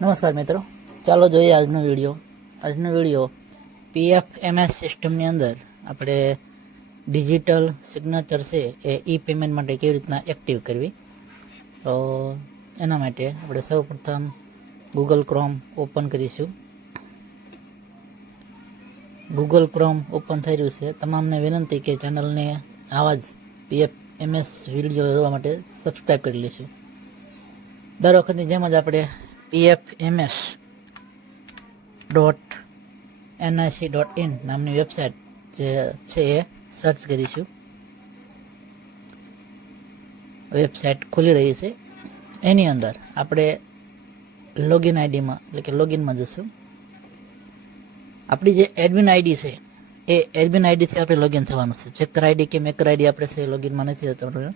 નમસ્કાર મિત્રો. ચાલો જોઈએ આજનો વીડિયો. આજનો વીડિયો પીએફ એમએસ સિસ્ટમની અંદર આપણે ડિજિટલ સિગ્નેચર છે એ ઈ પેમેન્ટ માટે કેવી રીતના એક્ટિવ કરવી? તો એના માટે આપણે સૌપ્રથમ ગૂગલ ક્રોમ ઓપન કરીશું. ગૂગલ ક્રોમ ઓપન થઈ રહ્યું છે. તમામને વિનંતી કે ચેનલને આવા જ પીએફ એમએસ વીડિયો જોવા માટે સબસ્ક્રાઈબ કરી લઈશું દર વખતની જેમ જ આપણે PF MS dot NIC dot in નામની વેબસાઇટ જે છે એ સર્ચ કરીશું. વેબસાઇટ ખુલી રહી છે. એની અંદર આપણે લોગિન આઈડીમાં એટલે કે લોગિનમાં જશું. આપણી જે એડમિન આઈડી છે, એ એડમિન આઈડીથી આપણે લોગિન થવાનું છે. ચેકર આઈડી કે મેકર આઈડી આપણે છે લોગિનમાં નથી થતું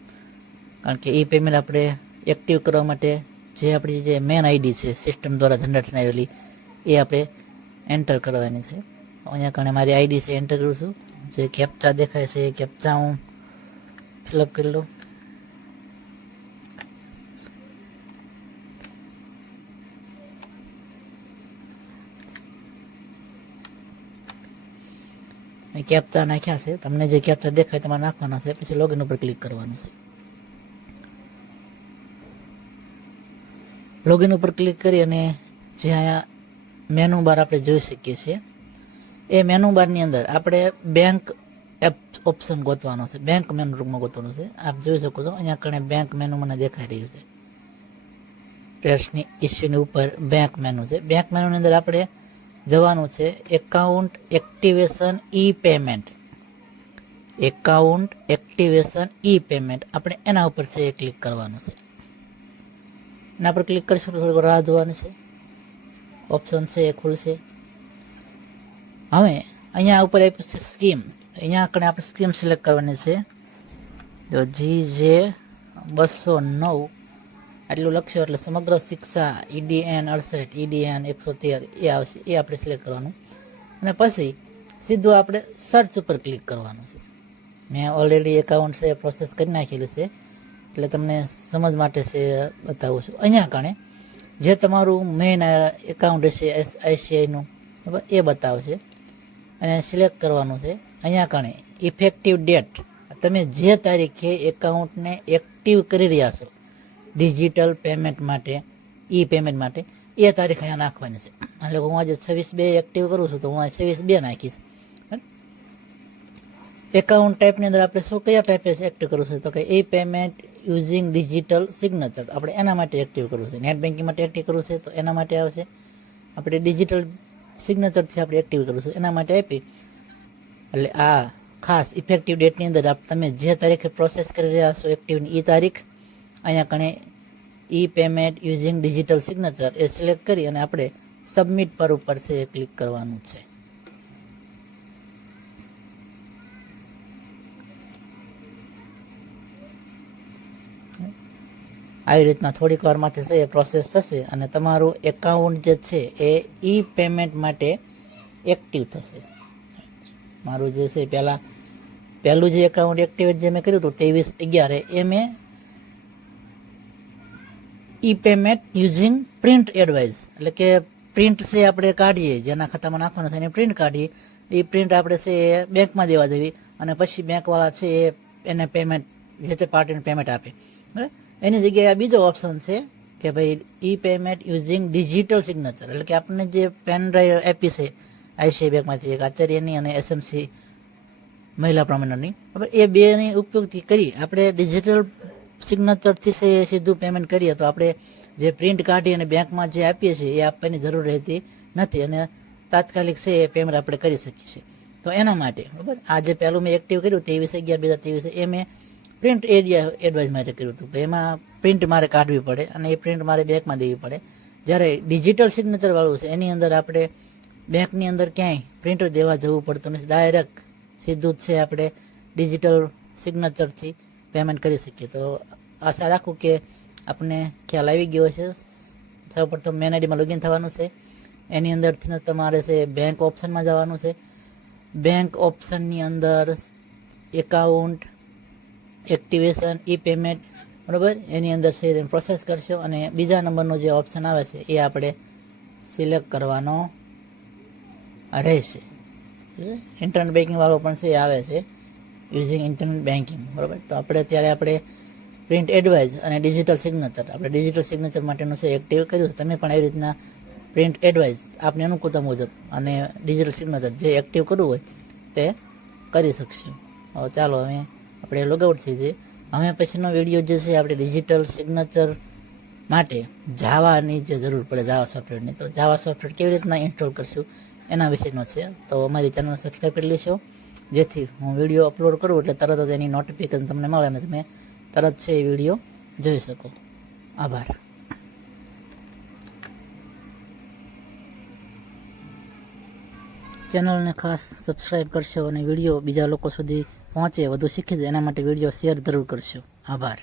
કારણ કે એ પેમેન્ટ આપણે એક્ટિવ કરવા માટે જે આપણી જે મેન આઈડી છે સિસ્ટમ દ્વારા જનરેટ આવેલી, એ આપણે એન્ટર કરવાની છે. અહીંયા કારણે મારી આઈડી છે એન્ટર કરું છું. જે કેપ્ચા દેખાય છે, એ કેપ્ચા હું ફિલઅપ કરી લઉં. કેપ્ચા નાખ્યા છે. તમને જે કેપ્ચા દેખાય તમારે નાખવાના છે, પછી લોગિન ઉપર ક્લિક કરવાનું છે. લોગિન ઉપર ક્લિક કરી અને જે અહીંયા મેનુ બાર આપણે જોઈ શકીએ છીએ, એ મેનુ બારની અંદર આપણે બેંક એપ ઓપ્શન ગોતવાનો છે. બેંક મેનુ રૂમમાં ગોતવાનું છે. આપ જોઈ શકો છો, અહીંયા કણે બેંક મેનુ મને દેખાઈ રહ્યું છે. પ્રેસની ઇસ્યુની ઉપર બેંક મેનુ છે. બેંક મેનુની અંદર આપણે જવાનું છે account activation e payment account activation e payment આપણે એના ઉપર છે એ ક્લિક કરવાનું છે. એના પર ક્લિક કરીશું થોડીક રાહ જોવાની છે. ઓપ્શન છે, એ ખુલશે. હવે, અહીંયા ઉપર આપ્યું છે સ્કીમ અહીંયા આગળ આપણે સ્કીમ સિલેક્ટ કરવાની છે. જો જી જે બસો નવ, આટલું લખશો એટલે સમગ્ર શિક્ષા ઈડીએન અડસઠ ઈડીએન એકસો તેર એ આવશે. એ આપણે સિલેક્ટ કરવાનું. અને પછી, સીધું આપણે સર્ચ ઉપર ક્લિક કરવાનું છે. મેં ઓલરેડી એકાઉન્ટ છે પ્રોસેસ કરી નાખેલી છે. એટલે તમને સમજ માટે છે, બતાવું છું. અહીંયા કણે જે તમારું મેઇન એકાઉન્ટ હશે આઈસીઆઈનું બરાબર, એ બતાવશે. અને સિલેક્ટ કરવાનું છે. અહીંયા કણે ઇફેક્ટિવ ડેટ તમે જે તારીખે એકાઉન્ટને એક્ટિવ કરી રહ્યા છો ડિજિટલ પેમેન્ટ માટે ઈ પેમેન્ટ માટે, એ તારીખ અહીંયા નાખવાની છે. એટલે હું આજે છવ્વીસ બે એક્ટિવ કરું છું, તો હું છવ્વીસ બે નાખીશ. એકાઉન્ટ ટાઈપની અંદર આપણે શું, કયા ટાઈપે એક્ટિવ કરવું છે? તો કે એ પેમેન્ટ યુઝિંગ ડિજિટલ સિગ્નેચર આપણે એના માટે એક્ટિવ કરવું છે. નેટ બેન્કિંગ માટે એક્ટિવ કરવું છે, તો એના માટે આવશે. આપણે ડિજિટલ સિગ્નેચરથી આપણે એક્ટિવ કરવું છે. એના માટે આપી. એટલે આ ખાસ ઇફેક્ટિવ ડેટની અંદર આપ તમે જે તારીખે પ્રોસેસ કરી રહ્યા છો એક્ટિવની એ તારીખ, અહીંયા કણે e payment using digital signature એ સિલેક્ટ કરી અને આપણે સબમિટ પર ઉપર છે એ ક્લિક કરવાનું છે. આવી રીતના થોડીક વારમાંથી છે એ પ્રોસેસ થશે અને તમારું એકાઉન્ટ જે છે એ ઈ પેમેન્ટ માટે એક્ટિવ થશે. મારું જે છે પહેલાં, પહેલું જે એકાઉન્ટ એક્ટિવેટ જે મેં કર્યું હતું ત્રેવીસ અગિયારે, એ મેં e payment using print advice એટલે કે પ્રિન્ટ છે આપણે કાઢીએ, જેના ખાતામાં નાખવાનું થાય એને પ્રિન્ટ કાઢીએ એ પ્રિન્ટ આપણે છે એ બેંકમાં દેવા દેવી અને પછી બેંકવાળા છે એ એને પેમેન્ટ જે તે પાર્ટીને પેમેન્ટ આપે. બરાબર? એની જગ્યાએ બીજો ઓપ્શન છે કે ભાઈ e payment using digital signature એટલે કે આપણને જે પેન ડ્રાઈવ એપી છે આઈસીઆઈ બેંકમાંથી એક આચાર્યની અને એસએમસી મહિલા પ્રમાણની એ બેની ઉપયોગથી કરી આપણે ડિજિટલ સિગ્નેચરથી છે સીધું પેમેન્ટ કરીએ તો આપણે જે પ્રિન્ટ કાઢી અને બેંકમાં જે આપીએ છીએ, એ આપવાની જરૂર રહેતી નથી અને તાત્કાલિક છે એ પેમેન્ટ આપણે કરી શકીએ છીએ. તો એના માટે, બરાબર? આ જે પહેલું મેં એક્ટિવ કર્યું, ત્રેવીસ અગિયાર, બે હજાર ત્રેવીસ, એ મેં પ્રિન્ટ એરિયા એડવાઇસ માટે કર્યું હતું એમાં પ્રિન્ટ મારે કાઢવી પડે અને એ પ્રિન્ટ મારે બેંકમાં દેવી પડે. જ્યારે ડિજિટલ સિગ્નેચર વાળું છે, એની અંદર આપણે બેંકની અંદર ક્યાંય પ્રિન્ટ દેવા જવું પડતું નથી. ડાયરેક્ટ સીધું જ છે આપણે ડિજિટલ સિગ્નેચરથી પેમેન્ટ કરી શકીએ. તો આશા રાખું કે આપને ખ્યાલ આવી ગયો છે સૌપ્રથમ મેન આઈડીમાં લોગિન થવાનું છે. એની અંદરથી તમારે છે બેંક ઓપ્શનમાં જવાનું છે. બેંક ઓપ્શનની અંદર એકાઉન્ટ એક્ટિવેશન ઈ પેમેન્ટ બરાબર? એની અંદર છે પ્રોસેસ કરશો અને બીજા નંબરનો જે ઓપ્શન આવે છે, એ આપણે સિલેક્ટ કરવાનો રહેશે. ઇન્ટરનેટ બેન્કિંગ વાળો પણ છે, એ આવે છે યુઝિંગ ઇન્ટરનેટ બેન્કિંગ બરાબર? તો આપણે અત્યારે આપણે પ્રિન્ટ એડવાઇઝ અને ડિજિટલ સિગ્નેચર આપણે ડિજિટલ સિગ્નેચર માટેનું છે એક્ટિવ કર્યું તમે પણ એવી રીતના પ્રિન્ટ એડવાઇઝ આપની અનુકૂળતા મુજબ અને ડિજિટલ સિગ્નેચર જે એક્ટિવ કરવું હોય, તે કરી શકશો. ચાલો, હવે આપણે લોગઆઉટ થઈ જઈએ હવે પછીનો વીડિયો જે છે, આપણે ડિજિટલ સિગ્નેચર માટે જાવાની જે જરૂર પડે જાવા સોફ્ટવેરની તો જાવા સોફ્ટવેર કેવી રીતના ઇન્સ્ટોલ કરશું એના વિશેનો છે. તો અમારી ચેનલ સબસ્ક્રાઈબ કરી લેશો. જેથી હું વીડિયો અપલોડ કરું એટલે તરત જ એની નોટિફિકેશન તમને મળે અને તમે તરત છે એ વીડિયો જોઈ શકો. આભાર. ચેનલને ખાસ સબસ્ક્રાઈબ કરશો અને વીડિયો બીજા લોકો સુધી પહોંચે વધુ શીખી જાય એના માટે વીડિયો શેર જરૂર કરશો આભાર.